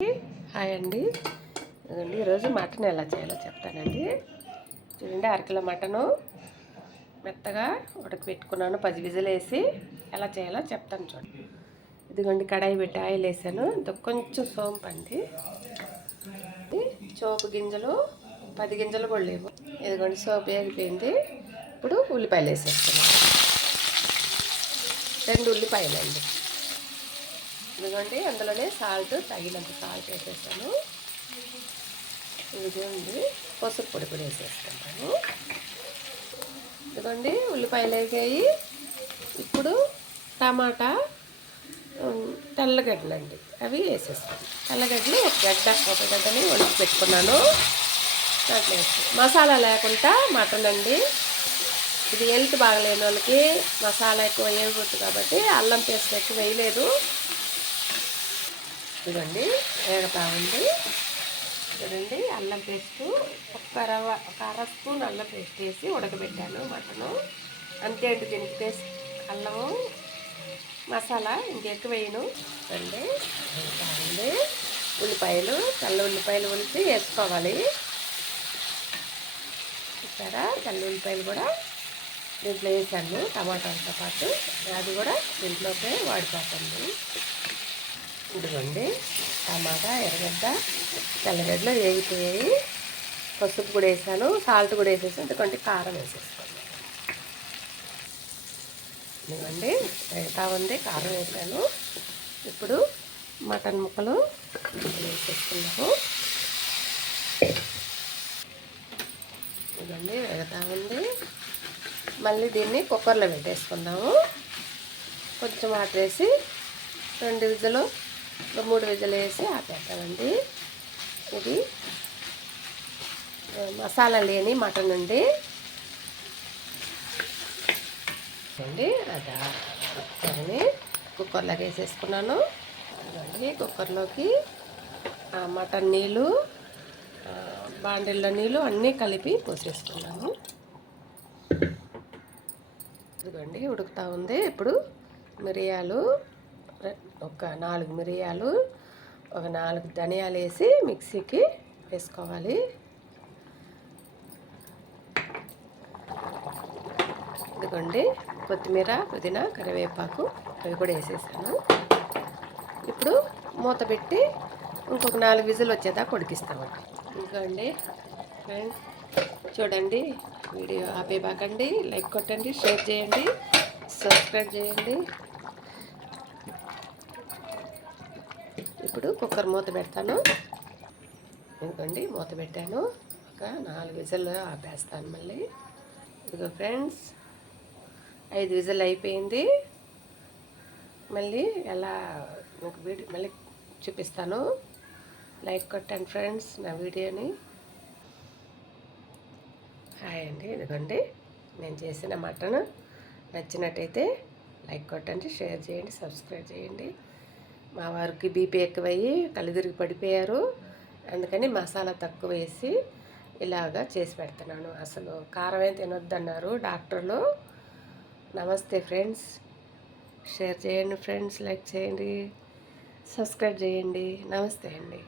Hi అండి. ఇదండి ఈరోజు మటన్ ఎలా చేయాలో చెప్తానండి. చూడండి, అరకిలో మటను మెత్తగా ఉడకబెట్టుకున్నాను. 10 విజిల్ వేసి ఎలా చేయాలో చెప్తాను చూడండి. ఇదిగోండి, కడాయి పెట్టి ఆయిల్ వేసాను. కొంచెం సోంపు అండి, సోపు గింజలు 10 గింజలు కూడా లేవు. ఇదిగోండి, సోపు వేగిపోయింది. ఇప్పుడు ఉల్లిపాయలు వేసేస్తున్నాను. 2 ఉల్లిపాయలు అండి. ఇదిగోండి, అందులోనే తగినంత సాల్ట్ వేసేస్తాను. ఇదిగోండి, పసుపు పొడి కూడా వేసేసుకుంటాను. ఇదిగోండి, ఉల్లిపాయలు వేసాయి. ఇప్పుడు టమాటా, తెల్లగడ్డలండి అవి వేసేస్తాను. తెల్లగడ్డలు ఒక గడ్డని ఒలిచి పెట్టుకున్నాను. దాంట్లో మసాలా లేకుండా మటన్ అండి. ఇది హెల్త్ బాగలేని వాళ్ళకి మసాలా ఎక్కువ వేయకూడదు కాబట్టి అల్లం పేస్ట్ ఎక్కువ వేయలేదు. ఇదండి, వేగతా ఉంది. చూడండి, అల్లం పేస్టు ఒక అర స్పూన్ అల్లం పేస్ట్ వేసి ఉడకబెట్టాను మటను. అంతే అండి. దీనికి పేస్ట్ అల్లము మసాలా ఇంకెక్కువ వేయను అండి. వేగతా ఉంది. ఉల్లిపాయలు, తెల్ల ఉల్లిపాయలు ఉలిచి వేసుకోవాలి. చూసారా, తెల్ల ఉల్లిపాయలు కూడా దీంట్లో వేసాను టమాటాలతో పాటు. అది కూడా దీంట్లోకే వాడిపోతుంది. ఇదిగోండి, టమాటా, ఎర్రగడ్డ, తెల్లగడ్డలు వేగిపోయాయి. పసుపు కూడా వేసాను, సాల్ట్ కూడా వేసేసి ఎందుకంటే కారం వేసేసుకోండి. ఇదిగోండి, వేగుతా ఉంది. కారం వేసాను. ఇప్పుడు మటన్ ముక్కలు వేసేసుకున్నాము. ఇదిగోండి, వేగుతా ఉంది. మళ్ళీ దీన్ని కుక్కర్లో పెట్టేసుకుందాము. కొంచెం వాటర్ వేసి 2 విజులు 3 విజులు వేసి ఆపేద్దామండి. ఇది మసాలా లేని మటన్ అండి. అది అదని కుక్కర్లోకి వేసేసుకున్నాను. అదండి, కుక్కర్లోకి మటన్ నీళ్ళు, బాండిల్లో నీళ్ళు అన్నీ కలిపి పోసేసుకున్నాను. ఇదిగోండి, ఉడుకుతూ ఉంది. ఇప్పుడు మిరియాలు, ఒక 4 మిరియాలు, ఒక 4 ధనియాలు వేసి మిక్సీకి వేసుకోవాలి. ఇదిగోండి, కొత్తిమీర, పుదీనా, కరివేపాకు అవి కూడా వేసేసాను. ఇప్పుడు మూత పెట్టి ఇంకొక 4 విజిల్ వచ్చేదాకా ఉడికిస్తామండి. ఇదిగోండి ఫ్రెండ్స్, చూడండి, వీడియో ఆపేయబాకండి. లైక్ కొట్టండి, షేర్ చేయండి, సబ్స్క్రైబ్ చేయండి. ఇప్పుడు కుక్కర్ మూత పెడతాను. ఇదిగోండి, మూత పెట్టాను. ఒక 4 విజిల్ ఆపేస్తాను మళ్ళీ. ఇదిగో ఫ్రెండ్స్, 5 విజిల్ అయిపోయింది. మళ్ళీ ఎలా మీకు వీడియో మళ్ళీ చూపిస్తాను. లైక్ కొట్టండి ఫ్రెండ్స్ నా వీడియోని. హాయ్ అండి. ఇదిగోండి, నేను చేసిన మటన్ నచ్చినట్టయితే లైక్ కొట్టండి, షేర్ చేయండి, సబ్స్క్రైబ్ చేయండి. మా వారికి బీపీ ఎక్కువయ్యి కళ్ళు తిరిగి పడిపోయారు. అందుకని మసాలా తక్కువ వేసి ఇలాగా చేసి పెడుతున్నాను. అసలు కారమే తినొద్దన్నారు డాక్టర్లు. నమస్తే ఫ్రెండ్స్. షేర్ చేయండి ఫ్రెండ్స్, లైక్ చేయండి, సబ్స్క్రైబ్ చేయండి. నమస్తే అండి.